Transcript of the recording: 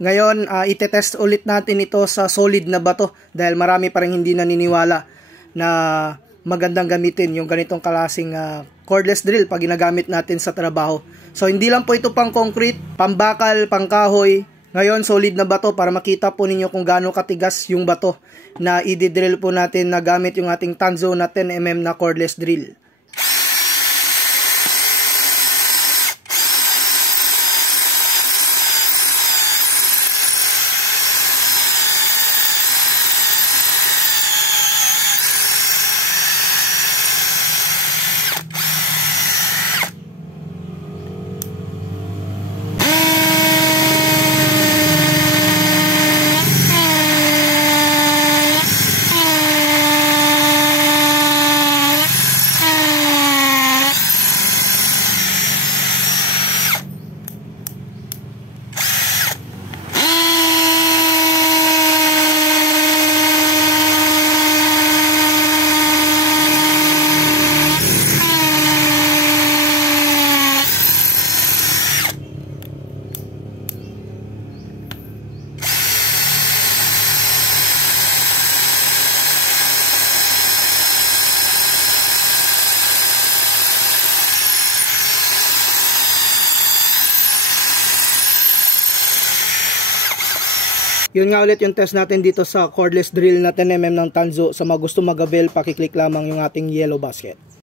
Ngayon, itetest ulit natin ito sa solid na bato dahil marami pa rin hindi naniniwala na magandang gamitin yung ganitong klaseng cordless drill pag ginagamit natin sa trabaho. So hindi lang po ito pang concrete, pambakal, pangkahoy. Ngayon solid na bato para makita po ninyo kung gaano katigas yung bato na i-drill po natin na gamit yung ating Tanzo na 10mm na cordless drill. Yun nga ulit yung test natin dito sa cordless drill na 10mm ng Tanzo. Sa mga gusto mag-avail, pakiclick lamang yung ating yellow basket.